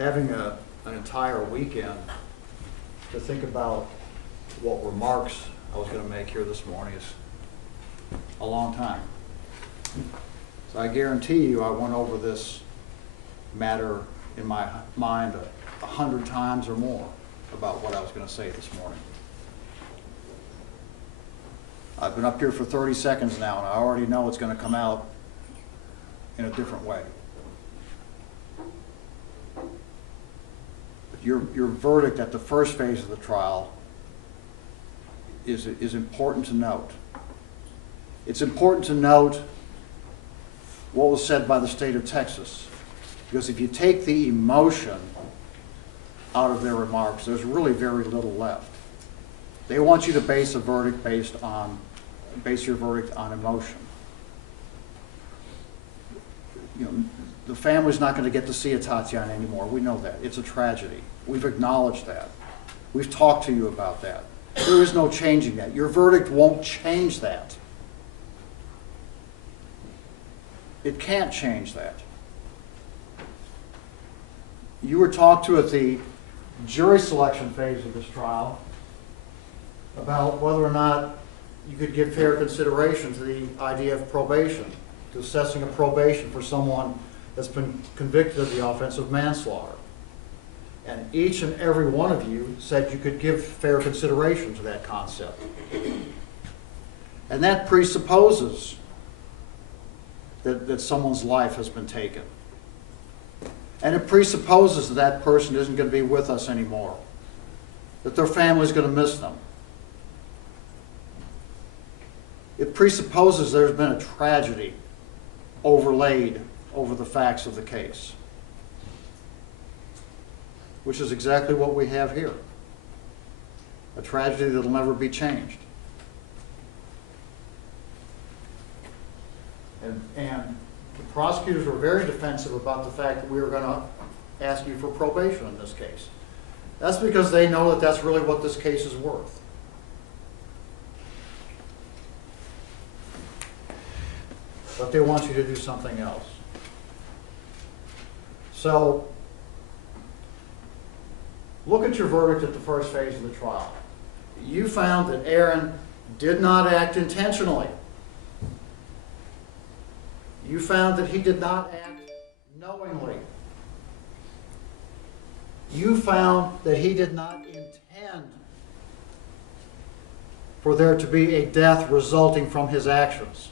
having an entire weekend to think about what remarks I was going to make here this morning is a long time. So I guarantee you I went over this matter in my mind 100 times or more about what I was going to say this morning. I've been up here for 30 seconds now, and I already know it's going to come out in a different way. But your verdict at the first phase of the trial is important to note. It's important to note what was said by the state of Texas, because if you take the emotion out of their remarks, there's really very little left. They want you to base your verdict on emotion. You know, the family's not going to get to see Atatiana anymore. We know that. It's a tragedy. We've acknowledged that. We've talked to you about that. There is no changing that. Your verdict won't change that. It can't change that. You were talked to at the jury selection phase of this trial about whether or not you could give fair consideration to the idea of probation, to assessing a probation for someone that's been convicted of the offense of manslaughter. And each and every one of you said you could give fair consideration to that concept. And that presupposes that someone's life has been taken. And it presupposes that that person isn't going to be with us anymore, that their family's going to miss them. It presupposes there's been a tragedy overlaid over the facts of the case, which is exactly what we have here. A tragedy that'll never be changed. And the prosecutors were very defensive about the fact that we were going to ask you for probation in this case. That's because they know that that's really what this case is worth. But they want you to do something else. So, look at your verdict at the first phase of the trial. You found that Aaron did not act intentionally. You found that he did not act knowingly. You found that he did not intend for there to be a death resulting from his actions.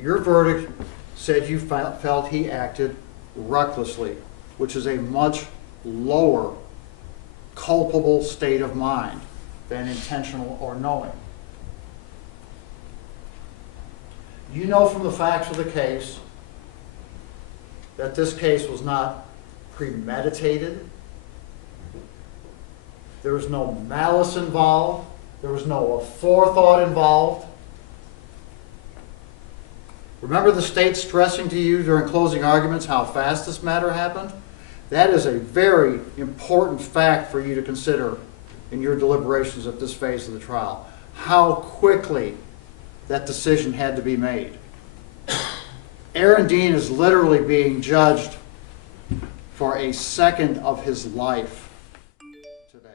Your verdict said you felt he acted recklessly, which is a much lower culpable state of mind than intentional or knowing. You know from the facts of the case that this case was not premeditated. There was no malice involved. There was no forethought involved. Remember the state stressing to you during closing arguments how fast this matter happened? That is a very important fact for you to consider in your deliberations at this phase of the trial. How quickly that decision had to be made. Aaron Dean is literally being judged for a second of his life today.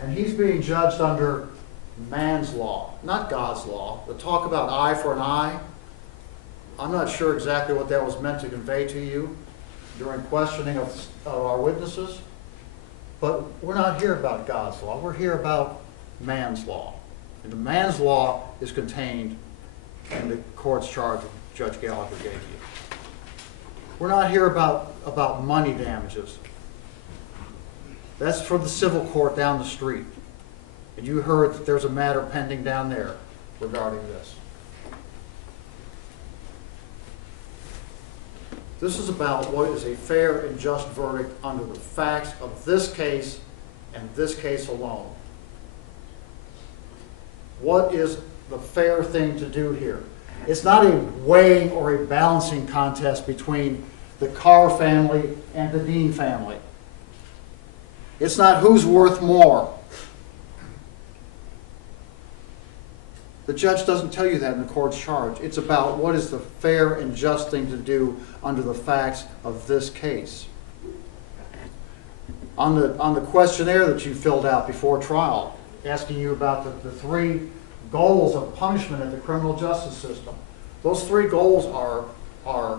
And he's being judged under man's law, not God's law. The talk about eye for an eye, I'm not sure exactly what that was meant to convey to you during questioning of our witnesses. But we're not here about God's law. We're here about man's law. And the man's law is contained in the court's charge that Judge Gallagher gave you. We're not here about money damages. That's for the civil court down the street. And you heard that there's a matter pending down there regarding this. This is about what is a fair and just verdict under the facts of this case and this case alone. What is the fair thing to do here? It's not a weighing or a balancing contest between the Carr family and the Dean family. It's not who's worth more. The judge doesn't tell you that in the court's charge. It's about what is the fair and just thing to do under the facts of this case. On the questionnaire that you filled out before trial, asking you about the three goals of punishment in the criminal justice system. Those three goals are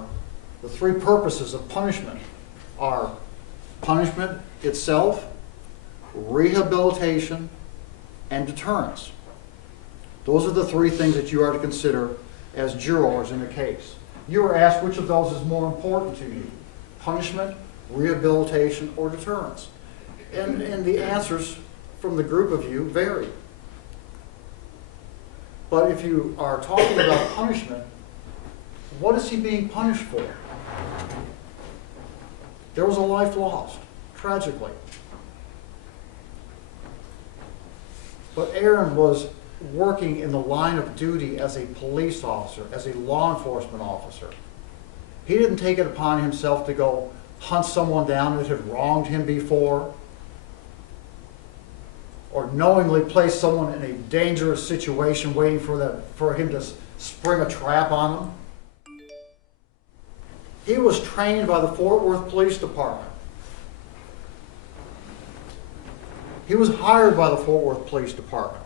the three purposes of punishment are punishment itself, rehabilitation, and deterrence. Those are the three things that you are to consider as jurors in a case. You are asked which of those is more important to you, punishment, rehabilitation, or deterrence. And the answers from the group of you vary. But if you are talking about punishment, what is he being punished for? There was a life lost, tragically. But Aaron was working in the line of duty as a police officer, as a law enforcement officer. He didn't take it upon himself to go hunt someone down that had wronged him before, or knowingly place someone in a dangerous situation waiting for him to spring a trap on them. He was trained by the Fort Worth Police Department. He was hired by the Fort Worth Police Department.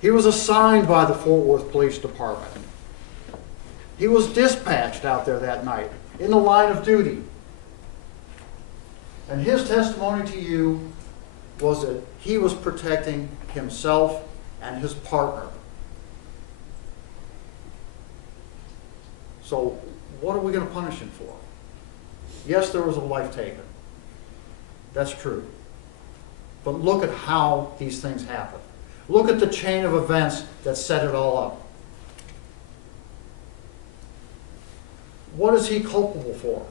He was assigned by the Fort Worth Police Department. He was dispatched out there that night in the line of duty. And his testimony to you was that he was protecting himself and his partner. So what are we going to punish him for? Yes, there was a life taken. That's true. But look at how these things happen. Look at the chain of events that set it all up. What is he culpable for?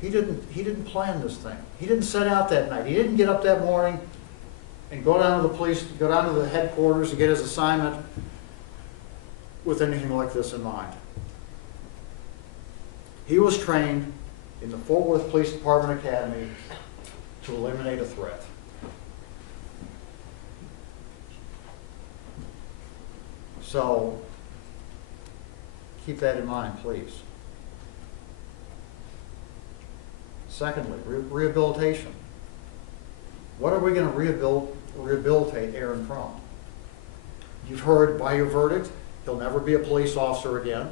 He didn't plan this thing. He didn't set out that night. He didn't get up that morning and go down to the headquarters and get his assignment with anything like this in mind. He was trained in the Fort Worth Police Department Academy to eliminate a threat. So keep that in mind, please. Secondly, rehabilitation. What are we going to rehabilitate Aaron from? You've heard by your verdict, he'll never be a police officer again.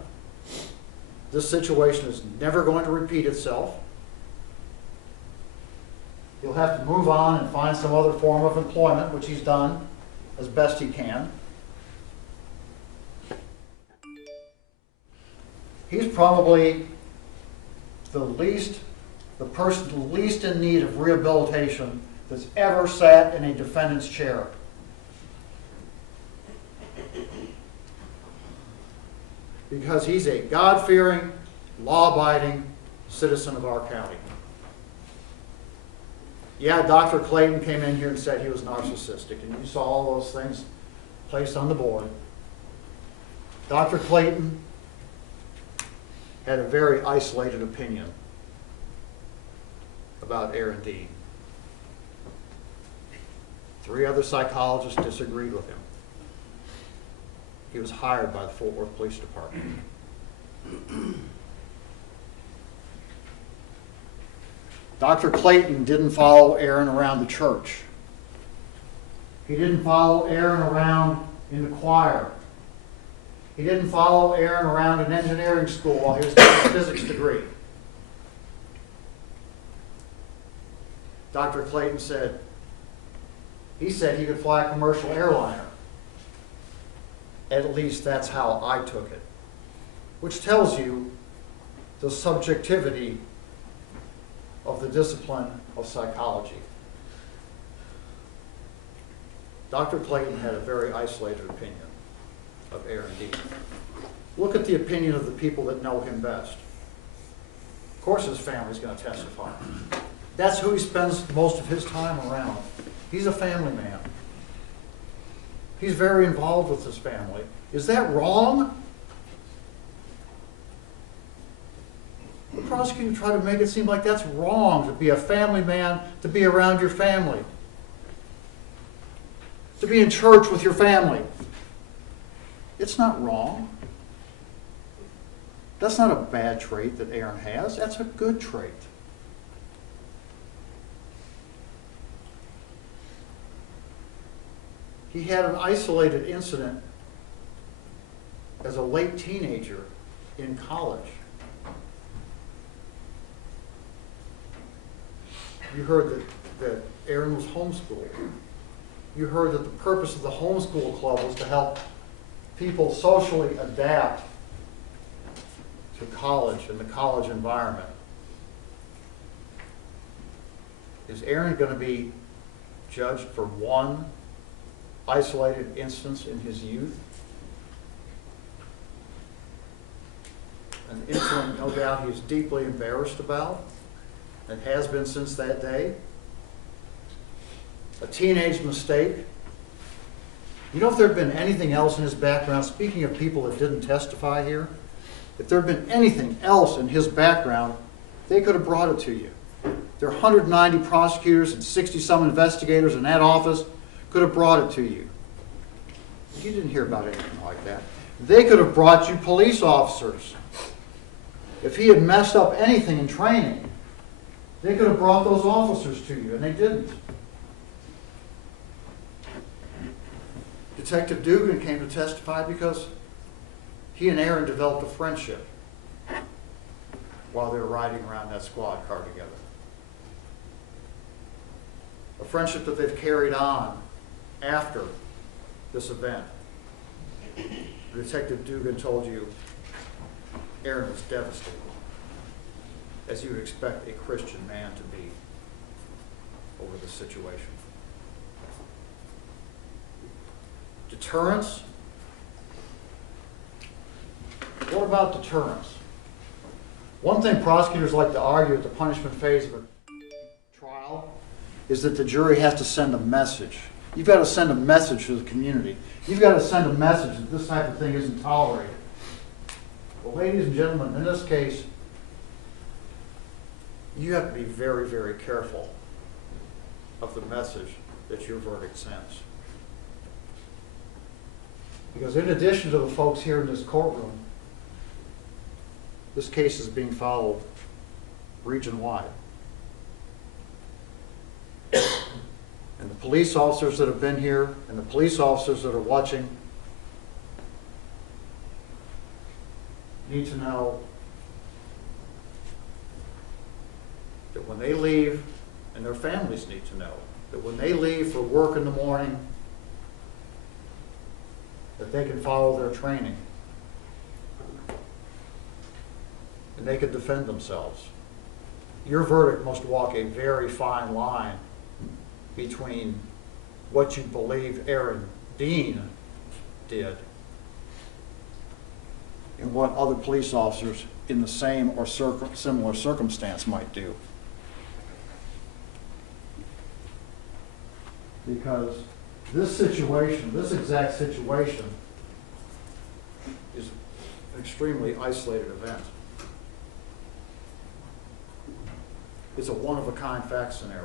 This situation is never going to repeat itself. He'll have to move on and find some other form of employment, which he's done as best he can. He's probably the person least in need of rehabilitation that's ever sat in a defendant's chair. Because he's a God-fearing, law-abiding citizen of our county. Yeah, Dr. Clayton came in here and said he was narcissistic, and you saw all those things placed on the board. Dr. Clayton had a very isolated opinion about Aaron Dean. 3 other psychologists disagreed with him. He was hired by the Fort Worth Police Department. Dr. Clayton didn't follow Aaron around the church. He didn't follow Aaron around in the choir. He didn't follow Aaron around in engineering school while he was getting his physics degree. Dr. Clayton said he could fly a commercial airliner. At least that's how I took it. Which tells you the subjectivity of the discipline of psychology. Dr. Clayton had a very isolated opinion of Aaron Dean. Look at the opinion of the people that know him best. Of course his family's going to testify. That's who he spends most of his time around. He's a family man. He's very involved with his family. Is that wrong? The prosecutor tried to make it seem like that's wrong to be a family man, to be around your family. to be in church with your family. It's not wrong. That's not a bad trait that Aaron has. That's a good trait. He had an isolated incident as a late teenager in college. You heard that Aaron was homeschooled. You heard that the purpose of the homeschool club was to help people socially adapt to college and the college environment. Is Aaron going to be judged for one isolated instance in his youth? An incident, no doubt, he is deeply embarrassed about and has been since that day. A teenage mistake. You know, if there had been anything else in his background, speaking of people that didn't testify here, if there had been anything else in his background, they could have brought it to you. There are 190 prosecutors and 60-some investigators in that office could have brought it to you. You didn't hear about anything like that. They could have brought you police officers. If he had messed up anything in training, they could have brought those officers to you, and they didn't. Detective Dugan came to testify because he and Aaron developed a friendship while they were riding around that squad car together. A friendship that they've carried on after this event. Detective Dugan told you Aaron was devastated, as you would expect a Christian man to be over the situation. Deterrence? What about deterrence? One thing prosecutors like to argue at the punishment phase of a trial is that the jury has to send a message. You've got to send a message to the community. You've got to send a message that this type of thing isn't tolerated. Well, ladies and gentlemen, in this case, you have to be very, very careful of the message that your verdict sends. Because in addition to the folks here in this courtroom, this case is being followed region-wide. And the police officers that have been here and the police officers that are watching need to know that when they leave, and their families need to know, that when they leave for work in the morning, that they can follow their training and they can defend themselves. Your verdict must walk a very fine line between what you believe Aaron Dean did and what other police officers in the same or similar circumstance might do. Because this situation, this exact situation, is an extremely isolated event. It's a one-of-a-kind fact scenario.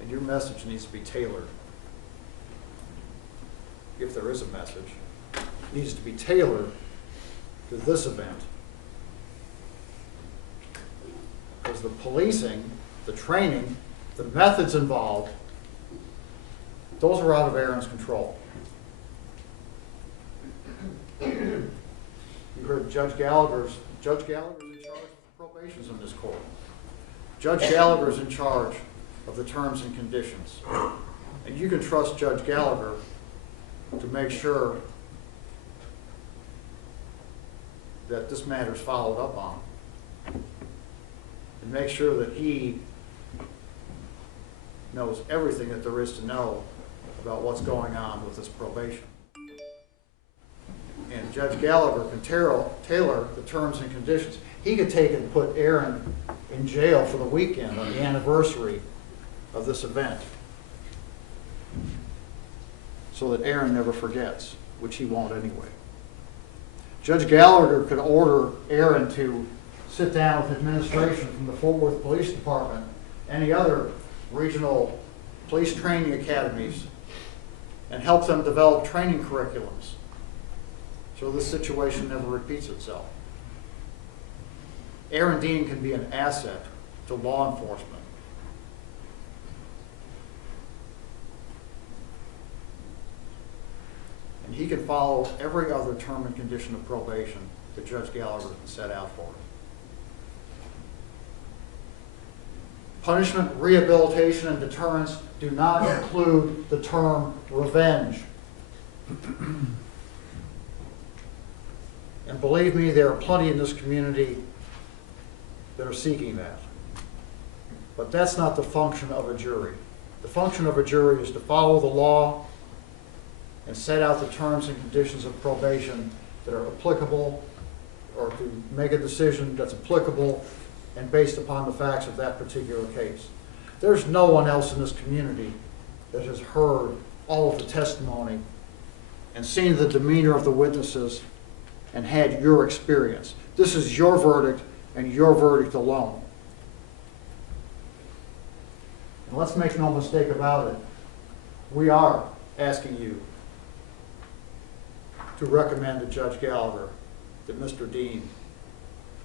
And your message needs to be tailored. If there is a message, it needs to be tailored to this event. Because the policing, the training, the methods involved, those are out of Aaron's control. You heard Judge Gallagher's in charge of probations in this court. Judge Gallagher's in charge of the terms and conditions. And you can trust Judge Gallagher to make sure that this matter is followed up on. And make sure that he knows everything that there is to know about what's going on with this probation. And Judge Gallagher can tailor the terms and conditions. He could take and put Aaron in jail for the weekend on the anniversary of this event so that Aaron never forgets, which he won't anyway. Judge Gallagher could order Aaron to sit down with administration from the Fort Worth Police Department any other regional police training academies and help them develop training curriculums so this situation never repeats itself. Aaron Dean can be an asset to law enforcement. And he can follow every other term and condition of probation that Judge Gallagher set out for him. Punishment, rehabilitation, and deterrence do not include the term revenge. And believe me, there are plenty in this community that are seeking that. But that's not the function of a jury. The function of a jury is to follow the law and set out the terms and conditions of probation that are applicable, or to make a decision that's applicable and based upon the facts of that particular case. There's no one else in this community that has heard all of the testimony and seen the demeanor of the witnesses and had your experience. This is your verdict and your verdict alone. And let's make no mistake about it. We are asking you to recommend to Judge Gallagher that Mr. Dean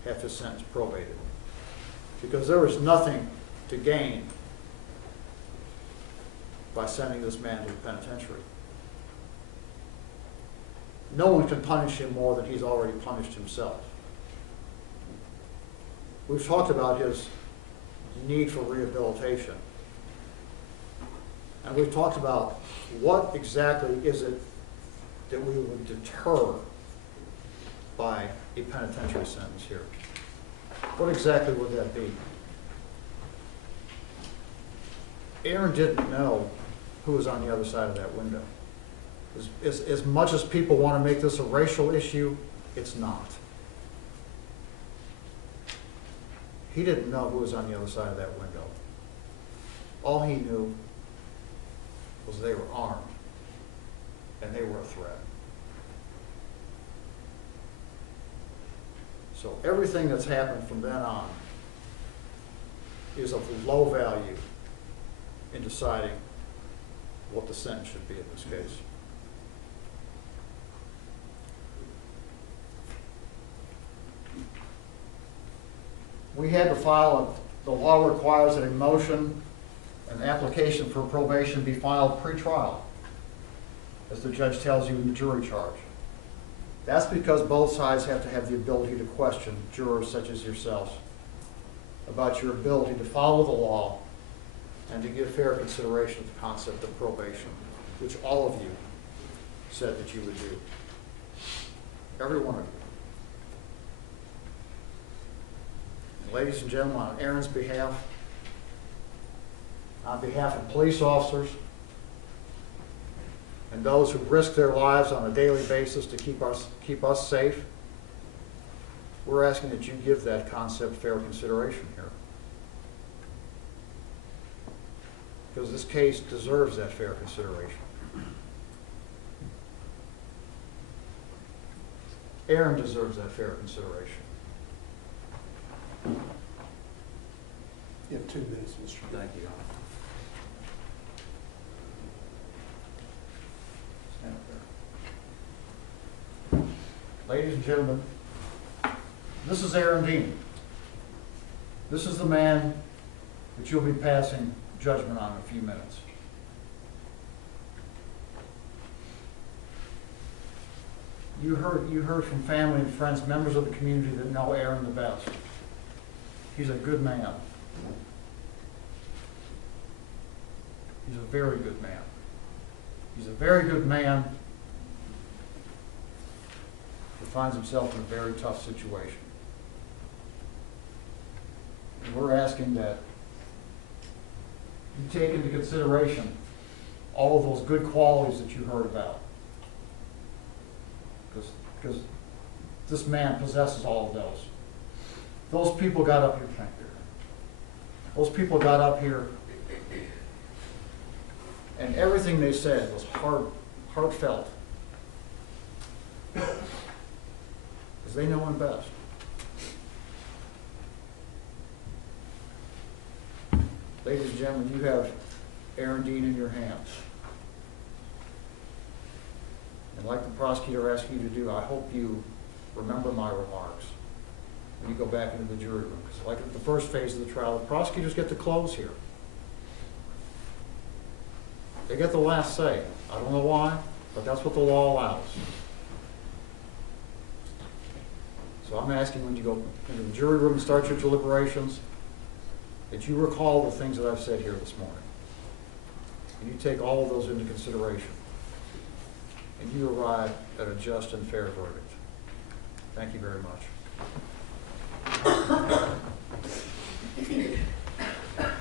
have his sentence probated, because there is nothing to gain by sending this man to the penitentiary. No one can punish him more than he's already punished himself. We've talked about his need for rehabilitation. And we've talked about what exactly is it that we would deter by a penitentiary sentence here. What exactly would that be? Aaron didn't know who was on the other side of that window. As much as people want to make this a racial issue, it's not. He didn't know who was on the other side of that window. All he knew was they were armed and they were a threat. So everything that's happened from then on is of low value in deciding what the sentence should be in this case. We had to file, the law requires that a motion, an application for probation be filed pre-trial, as the judge tells you in the jury charge. That's because both sides have to have the ability to question jurors such as yourselves about your ability to follow the law and to give fair consideration to the concept of probation, which all of you said that you would do. Every one of you. And ladies and gentlemen, on Aaron's behalf, on behalf of police officers and those who risk their lives on a daily basis to keep us safe, we're asking that you give that concept fair consideration here. Because this case deserves that fair consideration. Aaron deserves that fair consideration. You have 2 minutes, Mr. Thank you. Stand up there. Ladies and gentlemen, this is Aaron Dean. This is the man that you'll be passing judgment on in a few minutes. You heard from family and friends, members of the community that know Aaron the best. He's a good man. He's a very good man. He's a very good man who finds himself in a very tough situation. And we're asking that you take into consideration all of those good qualities that you heard about. Because this man possesses all of those. Those people got up here, thank you. Those people got up here and everything they said was heartfelt. Because they know him best. Ladies and gentlemen, you have Aaron Dean in your hands. And like the prosecutor asked you to do, I hope you remember my remarks when you go back into the jury room. Because like at the first phase of the trial, the prosecutors get to close here. They get the last say. I don't know why, but that's what the law allows. So I'm asking when you go into the jury room and start your deliberations, that you recall the things that I've said here this morning. And you take all of those into consideration. And you arrive at a just and fair verdict. Thank you very much.